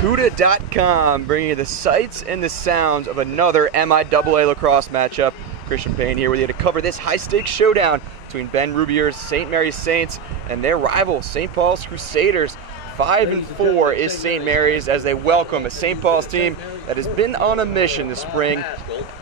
CUDA.com, bringing you the sights and the sounds of another MIAA lacrosse matchup. Christian Payne here with you to cover this high-stakes showdown between Ben Rubier's St. Mary's Saints and their rival, St. Paul's Crusaders. 5-4 is St. Mary's as they welcome a St. Paul's team that has been on a mission this spring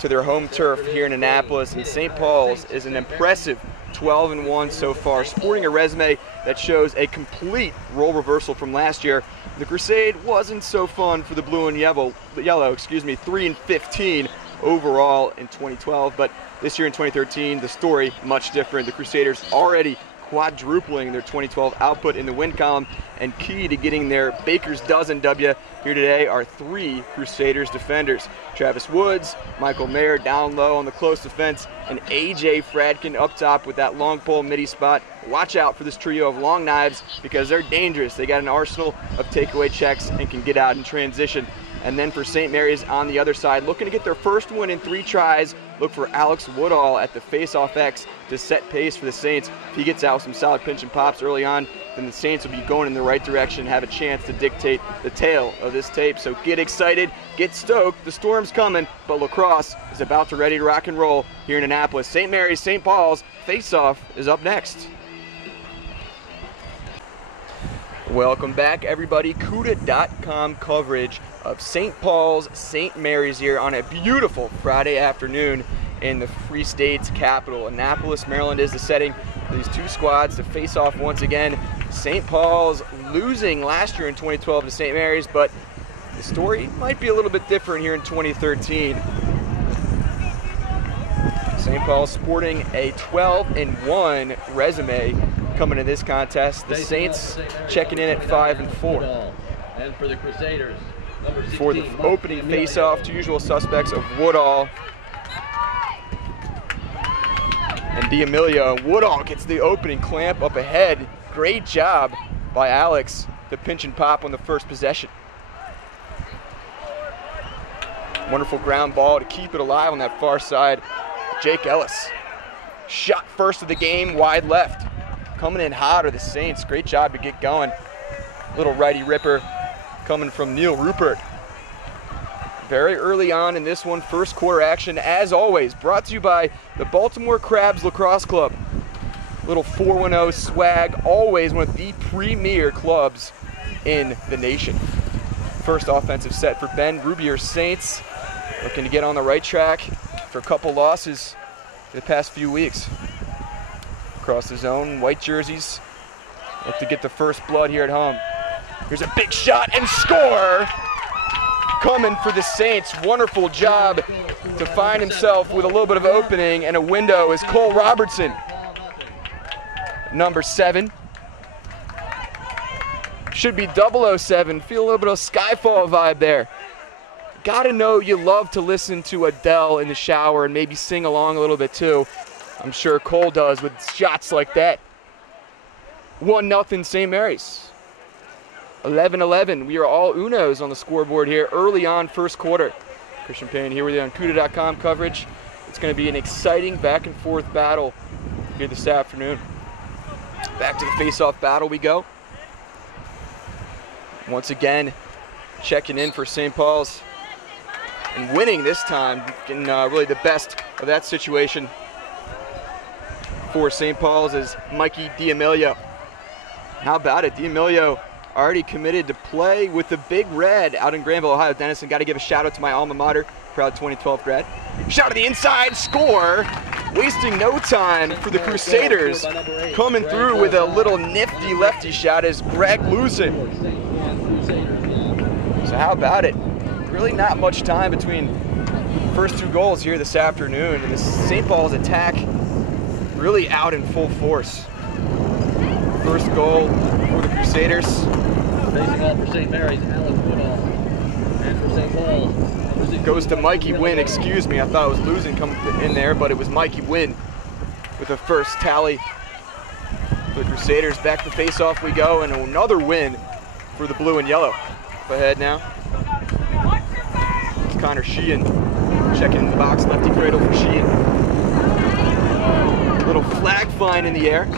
to their home turf here in Annapolis. And St. Paul's is an impressive 12-1 so far, sporting a resume that shows a complete role reversal from last year. The Crusade wasn't so fun for the blue and yellow, 3-15 overall in 2012, but this year in 2013, the story much different. The Crusaders already quadrupling their 2012 output in the win column, and key to getting their Baker's Dozen W here today are three Crusaders defenders. Travis Woods, Michael Mayer down low on the close defense, and AJ Fradkin up top with that long pole midi spot. Watch out for this trio of long knives because they're dangerous. They got an arsenal of takeaway checks and can get out in transition. And then for St. Mary's on the other side, looking to get their first win in 3 tries, look for Alex Woodall at the face-off X to set pace for the Saints. If he gets out with some solid pinch and pops early on, then the Saints will be going in the right direction and have a chance to dictate the tail of this tape. So get excited, get stoked, the storm's coming, but lacrosse is about to ready to rock and roll here in Annapolis. St. Mary's, St. Paul's, face-off is up next. Welcome back, everybody. CUDA.com coverage of St. Paul's, St. Mary's here on a beautiful Friday afternoon in the Free State's capital. Annapolis, Maryland is the setting for these two squads to face off once again. St. Paul's losing last year in 2012 to St. Mary's, but the story might be a little bit different here in 2013. St. Paul's sporting a 12-1 resume coming in this contest. The Saints checking in at 5-4. And for the Crusaders, for the opening face-off, two usual suspects of Woodall and D'Amelio. Woodall gets the opening clamp up ahead. Great job by Alex to pinch and pop on the first possession. Wonderful ground ball to keep it alive on that far side. Jake Ellis, shot first of the game, wide left. Coming in hot are the Saints. Great job to get going. Little righty ripper coming from Neil Rupert. Very early on in this one, first quarter action, as always, brought to you by the Baltimore Crabs Lacrosse Club. Little 4-1-0 swag, always one of the premier clubs in the nation. First offensive set for Ben Rubier's Saints, looking to get on the right track for a couple losses in the past few weeks. Across the zone, white jerseys look to get the first blood here at home. Here's a big shot and score coming for the Saints. Wonderful job to find himself with a little bit of opening and a window is Cole Robertson, number 7. Should be 007. Feel a little bit of Skyfall vibe there. Gotta know you love to listen to Adele in the shower and maybe sing along a little bit too. I'm sure Cole does with shots like that. 1-0 St. Mary's. 11-11. We are all Unos on the scoreboard here early on first quarter. Christian Payne here with you on CUDA.com coverage. It's going to be an exciting back and forth battle here this afternoon. Back to the face-off battle we go. Once again, checking in for St. Paul's and winning this time, getting really the best of that situation for St. Paul's is Mikey D'Amelio. How about it? D'Amelio already committed to play with the Big Red out in Granville, Ohio. Denison, got to give a shout out to my alma mater, proud 2012 grad. Shot to the inside, score. Wasting no time for the Crusaders. Coming through with a little nifty lefty shot is Greg Lucen. So how about it? Really not much time between the first 2 goals here this afternoon, and the St. Paul's attack really out in full force. First goal for the Crusaders. Facing off for St. Mary's, Alex Woodall. And for St. Paul's, goes to Mikey Wynn, excuse me. I thought it was losing coming in there, but it was Mikey Wynn with the first tally for the Crusaders. Back to face-off we go, and another win for the blue and yellow. Up ahead now. It's Connor Sheehan checking in the box, lefty cradle for Sheehan. Little flag flying in the air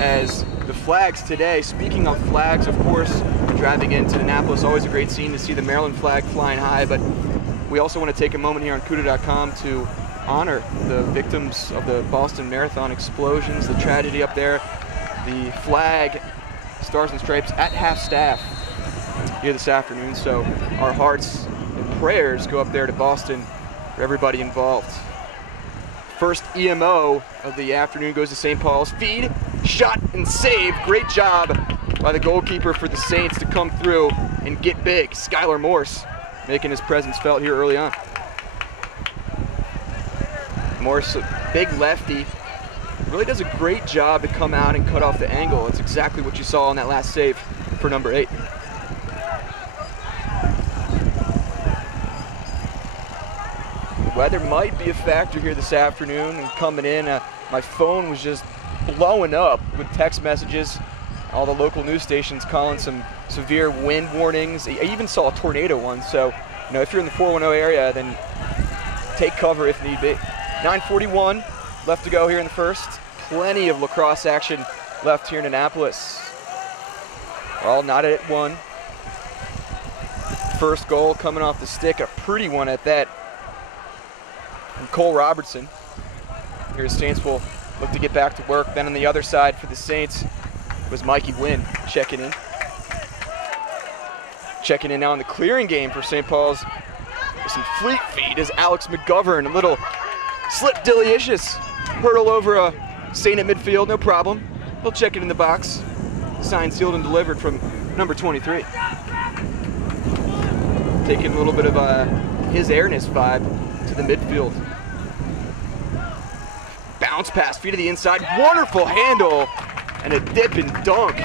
as the flags today, speaking of flags, of course, driving into Annapolis. Always a great scene to see the Maryland flag flying high, but we also want to take a moment here on CUDA.com to honor the victims of the Boston Marathon explosions, the tragedy up there. The flag, Stars and Stripes, at half-staff here this afternoon, so our hearts and prayers go up there to Boston for everybody involved. First EMO of the afternoon goes to St. Paul's. Feed, shot, and save. Great job by the goalkeeper for the Saints to come through and get big. Skylar Morse making his presence felt here early on. Morse, a big lefty, really does a great job to come out and cut off the angle. It's exactly what you saw on that last save for number 8. Weather might be a factor here this afternoon and coming in. My phone was just blowing up with text messages. All the local news stations calling some severe wind warnings. I even saw a tornado one, so if you're in the 410 area, then take cover if need be. 9:41 left to go here in the first. Plenty of lacrosse action left here in Annapolis. We're all knotted at 1. First goal coming off the stick, a pretty one at that, from Cole Robertson. Here the Saints will look to get back to work. Then on the other side for the Saints was Mikey Wynn checking in. Checking in now in the clearing game for St. Paul's. With some fleet feet is Alex McGovern. A little slip delicious hurdle over a Saint at midfield, no problem. He'll check it in the box. Signed, sealed, and delivered from number 23. Taking a little bit of his airness vibe to the midfield. Bounce pass, feet to the inside. Wonderful handle and a dip and dunk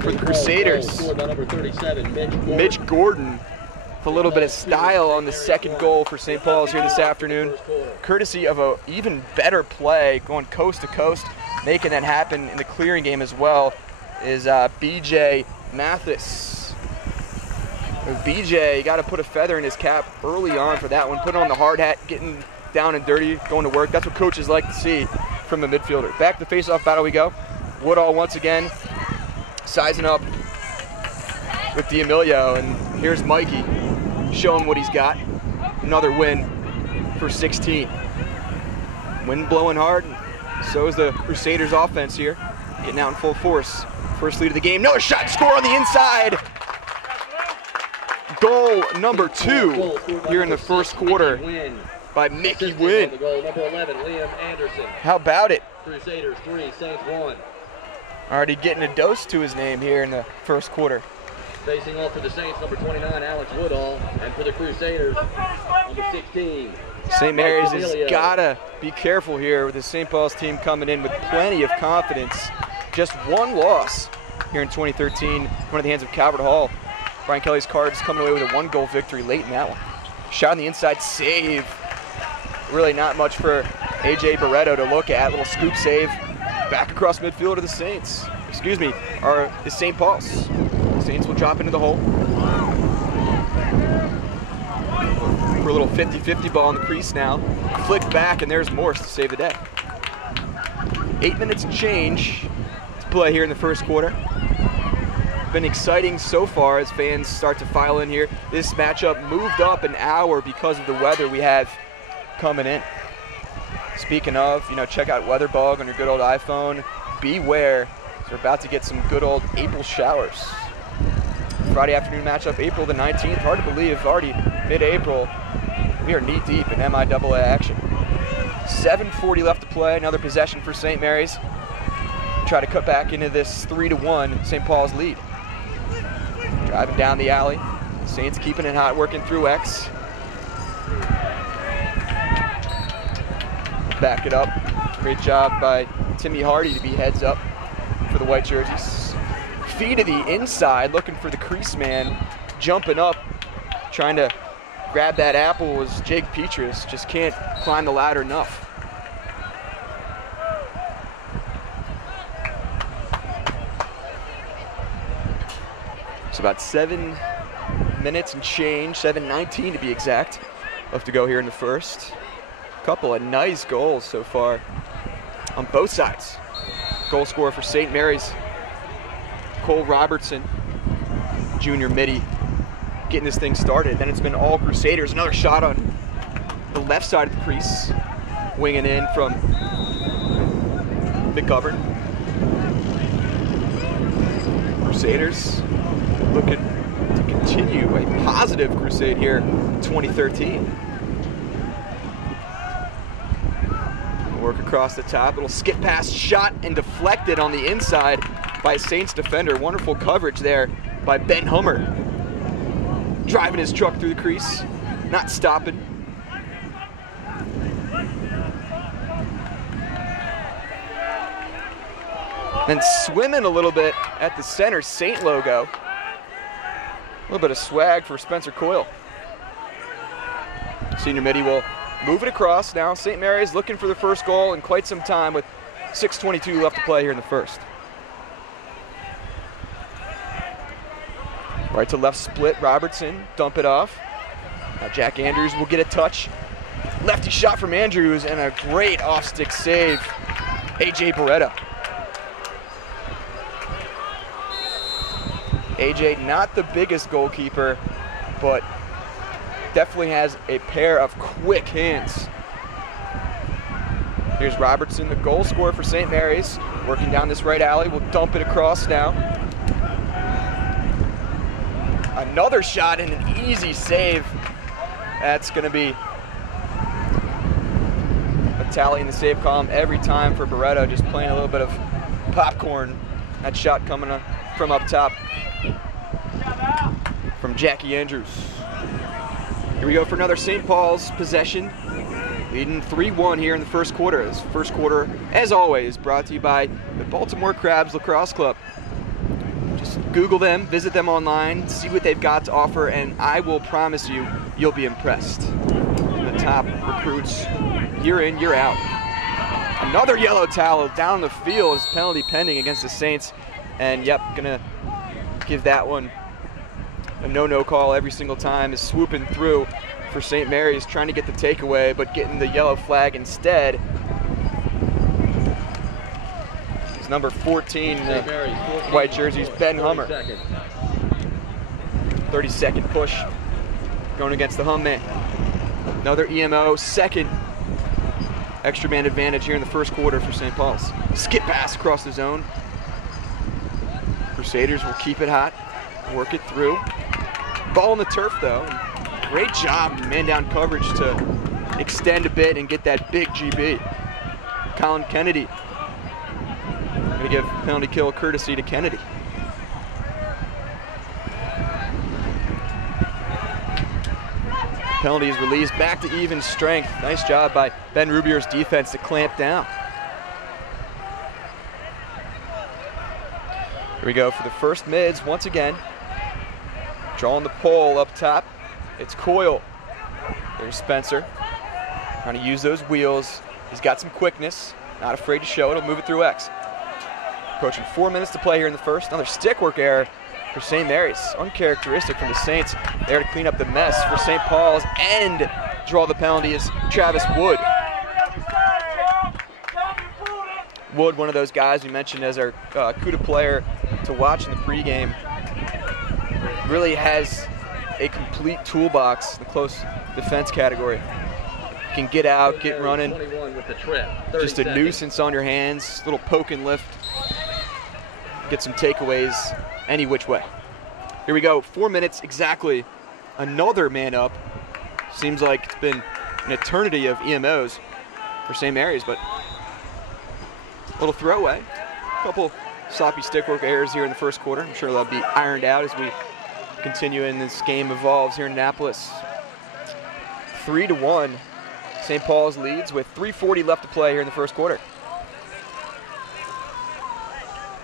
for the Crusaders. Number 37, Mitch Gordon with a little bit of style on the second goal for St. Paul's here this afternoon. Courtesy of an even better play, going coast to coast, making that happen in the clearing game as well, is BJ Mathis. BJ got to put a feather in his cap early on for that one. Put on the hard hat, getting down and dirty, going to work. That's what coaches like to see from a midfielder. Back to the face-off battle we go. Woodall once again sizing up with D'Amelio, and here's Mikey showing what he's got. Another win for 16. Wind blowing hard, so is the Crusaders offense here, getting out in full force. First lead of the game, another shot, score on the inside. Goal number 2 here in the first quarter by Mickey Wynn. Number 11, Liam Anderson. How about it? Crusaders 3, Saints 1. Already getting a dose to his name here in the first quarter. Facing off for the Saints, number 29, Alex Woodall, and for the Crusaders, number 16. St. Mary's has got to be careful here with the St. Paul's team coming in with plenty of confidence. Just one loss here in 2013, one of the hands of Calvert Hall. Brian Kelly's Cards coming away with a 1-goal victory late in that one. Shot on the inside, save. Really not much for AJ Barreto to look at. Little scoop save. Back across midfield to the Saints. Excuse me, or the St. Paul's. The Saints will drop into the hole. For a little 50-50 ball in the crease now. Flick back, and there's Morse to save the day. 8 minutes and change to play here in the first quarter. Been exciting so far as fans start to file in here. This matchup moved up an hour because of the weather we have coming in. Speaking of, check out WeatherBug on your good old iPhone. Beware, we're about to get some good old April showers. Friday afternoon matchup, April the 19th. Hard to believe, already mid-April. We are knee-deep in MIAA action. 7:40 left to play, another possession for St. Mary's. Try to cut back into this 3-1 St. Paul's lead. Driving down the alley. Saints keeping it hot, working through X. Back it up. Great job by Timmy Hardy to be heads up for the white jerseys. Feed to the inside, looking for the crease man. Jumping up, trying to grab that apple was Jake Petrus. Just can't climb the ladder enough. It's about 7 minutes and change, 7:19 to be exact, left to go here in the first. Couple of nice goals so far on both sides. Goal scorer for St. Mary's, Cole Robertson. junior midi getting this thing started. Then it's been all Crusaders. Another shot on the left side of the crease, winging in from McGovern. Crusaders looking to continue a positive crusade here in 2013. Work across the top, little skip pass, shot and deflected on the inside by a Saints defender. Wonderful coverage there by Ben Hummer. Driving his truck through the crease, not stopping. Then swimming a little bit at the center Saint logo. A little bit of swag for Spencer Coyle. Senior midi will move it across. Now St. Mary's looking for the first goal in quite some time with 6:22 left to play here in the first. Right to left split, Robertson, dump it off. Now Jack Andrews will get a touch. Lefty shot from Andrews and a great off-stick save, AJ Beretta. AJ, not the biggest goalkeeper, but definitely has a pair of quick hands. Here's Robertson, the goal scorer for St. Mary's, working down this right alley. We'll dump it across now. Another shot and an easy save. That's going to be a tally in the save column every time for Beretta, just playing a little bit of popcorn. That shot coming from up top from Jackie Andrews. Here we go for another St. Paul's possession, leading 3-1 here in the first quarter. This first quarter, as always, brought to you by the Baltimore Crabs Lacrosse Club. Just Google them, visit them online, see what they've got to offer, and I will promise you, you'll be impressed. The top recruits, year in, year out. Another yellow towel down the field is penalty pending against the Saints, and yep, gonna give that one a no-no call every single time. Is swooping through for St. Mary's, trying to get the takeaway, but getting the yellow flag instead. It's number 14, white jerseys, Ben Hummer. 30-second push going against the Hum man. Another EMO, second extra man advantage here in the first quarter for St. Paul's. Skip pass across the zone. Crusaders will keep it hot, work it through. Ball on the turf though. Great job, man-down coverage to extend a bit and get that big GB. Colin Kennedy. Gonna give penalty kill courtesy to Kennedy. Penalty is released, back to even strength. Nice job by Ben Rubier's defense to clamp down. Here we go for the first mids once again. Drawing the pole up top. It's Coyle. There's Spencer. Trying to use those wheels. He's got some quickness. Not afraid to show it. He'll move it through X. Approaching 4 minutes to play here in the first. Another stick work error for St. Mary's. Uncharacteristic from the Saints. There to clean up the mess for St. Paul's and draw the penalty is Travis Wood. Wood, one of those guys we mentioned as our CUDA player to watch in the pregame. Really has a complete toolbox in the close defense category. Can get out, get running. Just a nuisance on your hands, little poke and lift. Get some takeaways any which way. Here we go, 4 minutes exactly. Another man up. Seems like it's been an eternity of EMOs for St. Mary's, but a little throwaway. A couple sloppy stickwork errors here in the first quarter. I'm sure they'll be ironed out as we continue and this game evolves here in Annapolis. 3-1. St. Paul's leads with 3:40 left to play here in the first quarter.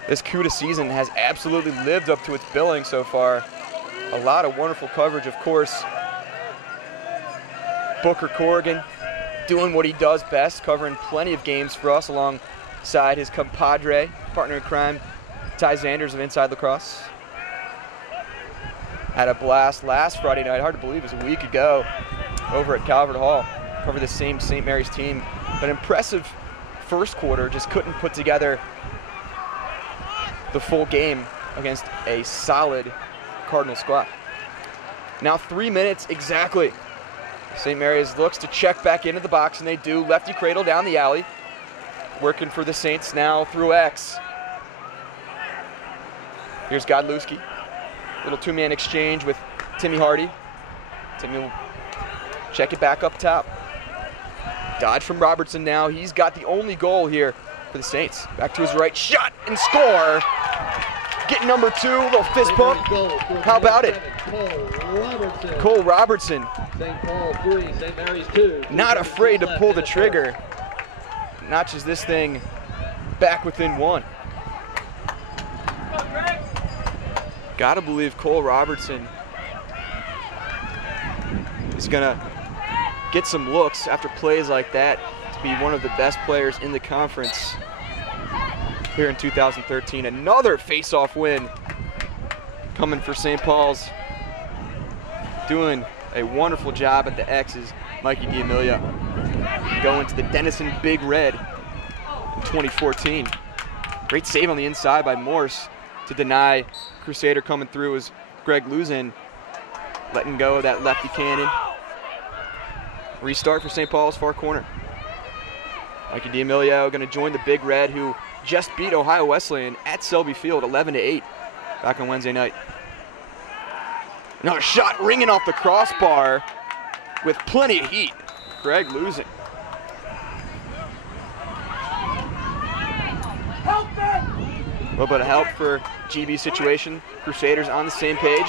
This CUDA season has absolutely lived up to its billing so far. A lot of wonderful coverage, of course. Booker Corrigan doing what he does best, covering plenty of games for us alongside his compadre, partner in crime, Ty Zanders of Inside Lacrosse. Had a blast last Friday night, hard to believe it was a week ago, over at Calvert Hall. Covered the same St. Mary's team. But impressive first quarter, just couldn't put together the full game against a solid Cardinal squad. Now 3 minutes exactly. St. Mary's looks to check back into the box, and they do. Lefty cradle down the alley. Working for the Saints now through X. Here's Godlewski. Little two-man exchange with Timmy Hardy. Timmy will check it back up top. Dodge from Robertson now. He's got the only goal here for the Saints. Back to his right, shot and score. Getting number 2, little fist pump. How about it? Cole Robertson. St. Paul 3, St. Mary's 2. Not afraid to pull the trigger. Notches this thing back within 1. Gotta believe Cole Robertson is gonna get some looks after plays like that to be one of the best players in the conference here in 2013. Another face-off win coming for St. Paul's. Doing a wonderful job at the X's, Mikey D'Amelio. Going to the Denison Big Red in 2014. Great save on the inside by Morse to deny Crusader coming through as Greg Luzin letting go of that lefty cannon. Restart for St. Paul's far corner. Mikey D'Amelio going to join the Big Red, who just beat Ohio Wesleyan at Selby Field 11-8 back on Wednesday night. Another shot ringing off the crossbar with plenty of heat. Greg Luzin. A little bit of help for GB's situation. Crusaders on the same page.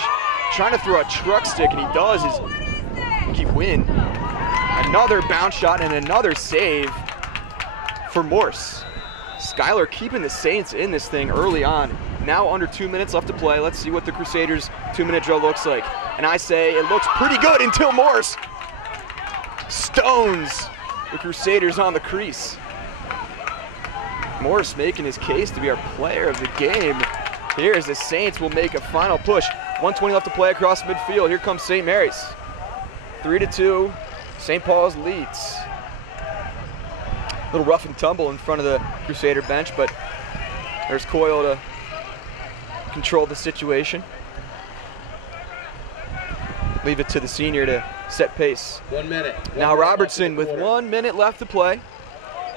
Trying to throw a truck stick, and he does, is keep win. Another bounce shot and another save for Morse. Skyler keeping the Saints in this thing early on. Now under 2 minutes left to play. Let's see what the Crusaders' 2-minute drill looks like. And I say it looks pretty good until Morse stones the Crusaders on the crease. Morse making his case to be our player of the game. Here as the Saints will make a final push. 1:20 left to play across midfield. Here comes St. Mary's. 3-2, St. Paul's leads. A little rough and tumble in front of the Crusader bench, but there's Coyle to control the situation. Leave it to the senior to set pace. 1 minute. Now Robertson with 1 minute left to play.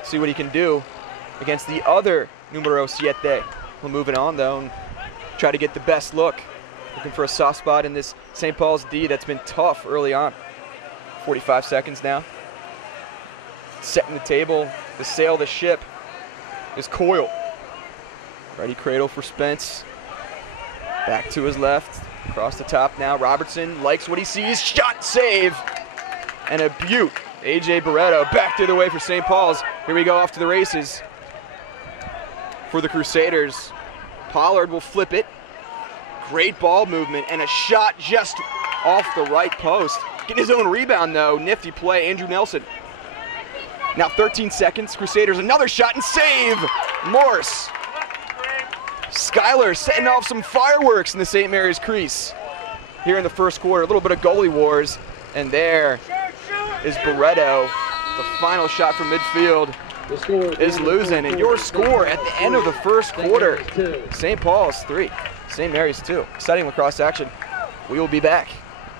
See what he can do against the other numero 7. We'll move it on though and try to get the best look. Looking for a soft spot in this St. Paul's D that's been tough early on. 45 seconds now. Setting the table to sail the ship is Coyle. Ready cradle for Spence. Back to his left. Across the top now. Robertson likes what he sees. Shot, save. And a beaut. AJ Barreto back the other way for St. Paul's. Here we go off to the races for the Crusaders. Pollard will flip it. Great ball movement and a shot just off the right post. Getting his own rebound though. Nifty play, Andrew Nelson. Now 13 seconds. Crusaders another shot and save. Morse. Skyler setting off some fireworks in the St. Mary's crease here in the first quarter. A little bit of goalie wars. And there is Barreto. The final shot from midfield is losing. And your score at the end of the first quarter, St. Paul's 3, St. Mary's 2. Exciting lacrosse action. We will be back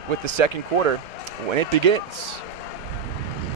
with the second quarter when it begins.